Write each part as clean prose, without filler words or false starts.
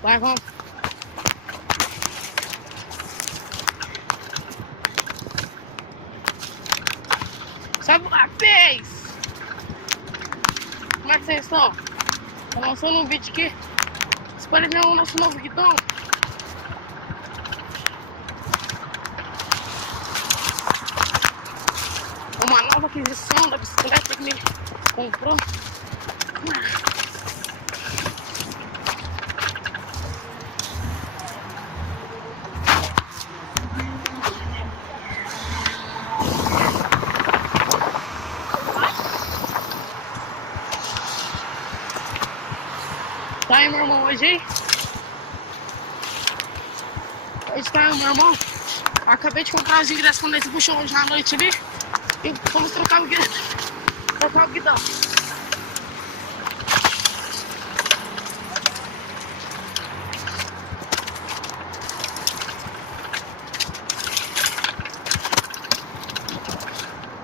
Vai, vamos. Sabe, rapaz! Como é que vocês estão? Tô lançando um vídeo aqui. Espero ver o nosso novo guidão. Uma nova aquisição da bicicleta que me comprou. Tá aí, meu irmão, hoje aí? Hoje tá, meu irmão. Acabei de comprar os ingressos quando ele puxou hoje à noite ali. E vamos trocar o guidão. Trocar o guidão.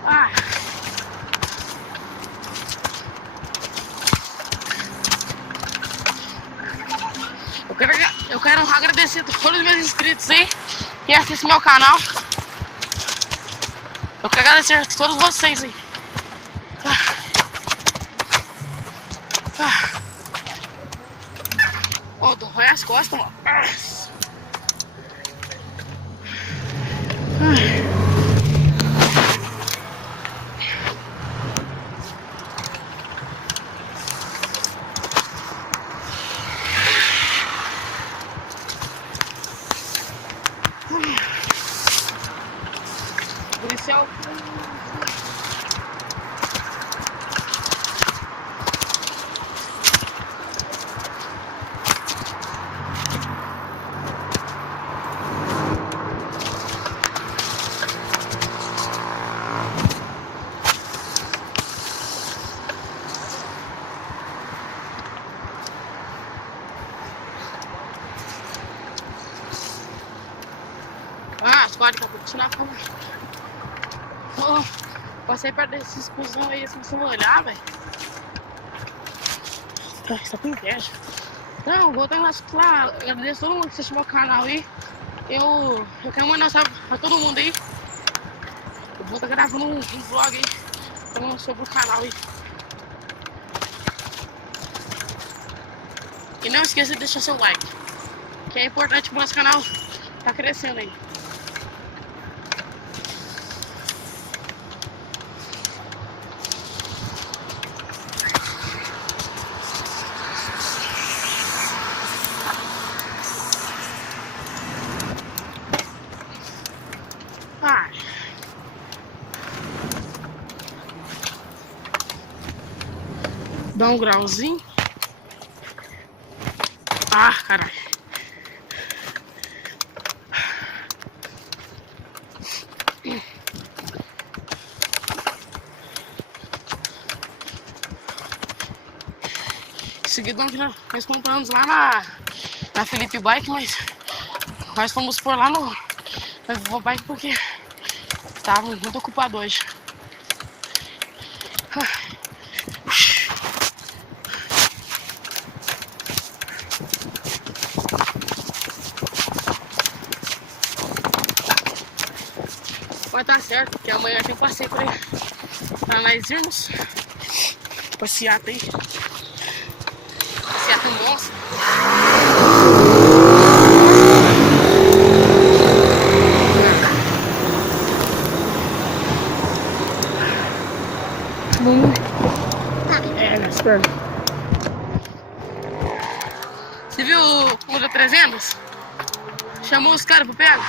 Ah. Eu quero agradecer a todos os meus inscritos aí que assistem meu canal. Eu quero agradecer a todos vocês aí. Ó, dói as costas, mano. Policial. Ah, as quadras que eu vou tirar a câmera. Passei perto desses cuzão aí, se você não olhar, velho. Tá com inveja. Então, vou lá, agradeço todo mundo que assistiu meu canal aí. Eu quero mandar um salve pra todo mundo aí. Eu vou estar gravando um vlog aí falando sobre o canal aí. E não esqueça de deixar seu like, que é importante pro nosso canal tá crescendo aí. Ah. Dá um grauzinho. Ah, caralho. Esse guidão que nós compramos lá na Felipe Bike, mas nós fomos por lá no Vivo Bike porque estava muito ocupado hoje. Mas tá certo, porque amanhã tem um passeio por aí pra nós irmos. Passeata aí. Passeata em Monça. Vamos. É, nas pernas. Você viu o Honda 300? Chamou os caras pro pega?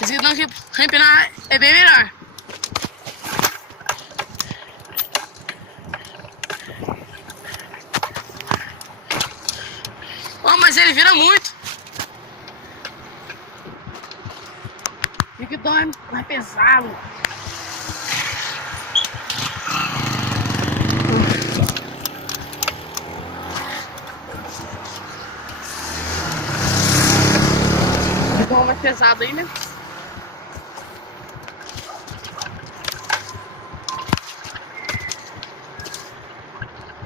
Esse guidão aqui pra empinar é bem melhor. Oh, mas ele vira muito. E o guidão é mais pesado. pesado aí, né?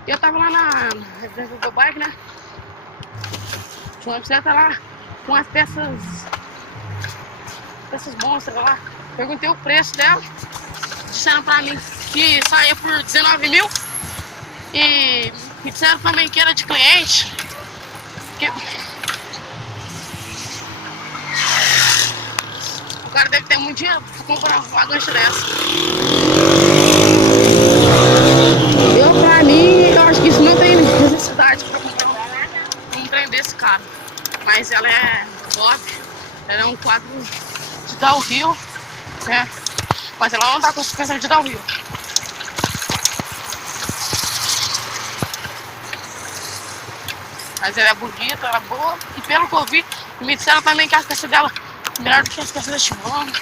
Eu tava lá na reserva do bike, né? Tinha uma bicicleta lá com as peças monstras lá. Perguntei o preço dela. Disseram pra mim que saía por 19 mil. E me disseram também que era de cliente. Que o cara deve ter muito dinheiro pra comprar uma lancha dessa. Pra mim, eu acho que isso não tem necessidade pra comprar um trem desse cara. Mas ela é top. Ela é um quadro de downhill, né? Mas ela não dá com suspensão de downhill. Mas ela é bonita, ela é boa. E pelo que eu vi, me disseram também que as peças dela é melhor do que as peças da Shimano.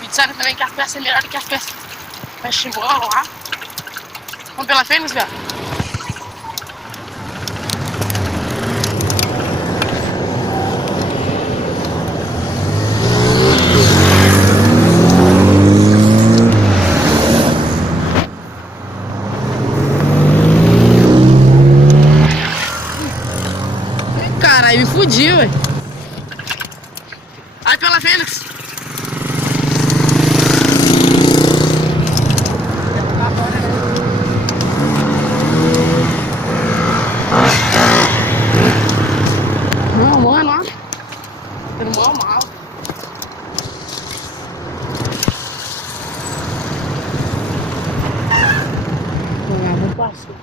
Me disseram também que as peças é melhor do que as peças da Shimano lá. Vamos pela Fênix, velho? Caralho, me fudi, ué. Vai pela Fênix. Não, mano, ó. Tendo mal. Vamos passar.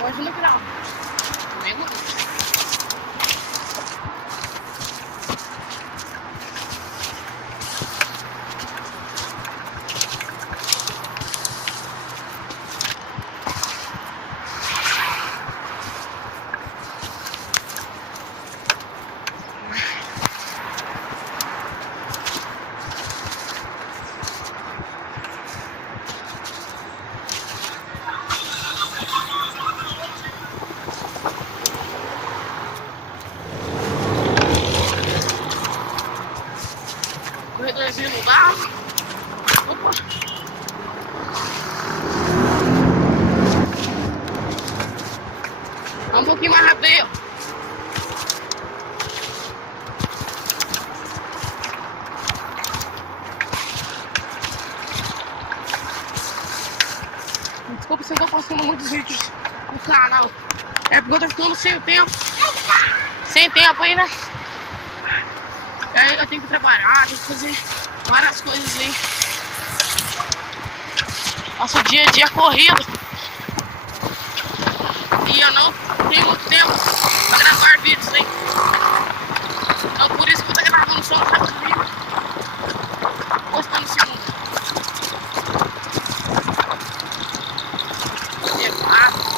Imagina grau. Mesmo. Corredorzinho não dá. Opa. Vamos um pouquinho mais rápido aí, ó. Desculpa se eu tô postando muitos vídeos no canal. É porque eu tô ficando sem tempo. Sem tempo aí, né? Aí eu tenho que trabalhar, tenho que fazer várias coisas aí. Nosso dia a dia corrido. E eu não tenho muito tempo pra gravar vídeos aí. Então por isso que eu tô gravando só no vídeo. Postando segundo. É claro.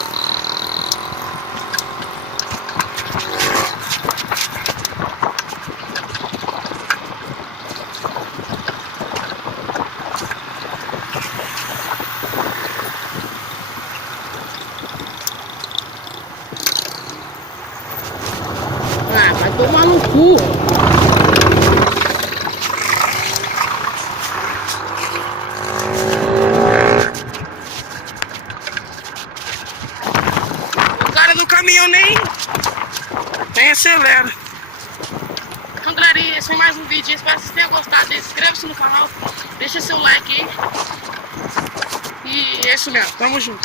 Ah, vai tomar no cu. O cara do caminhão nem acelera. Então galerinha, esse é mais um vídeo. Espero que vocês tenham gostado. Inscreva-se no canal, deixa seu like aí. E é isso mesmo, tamo junto.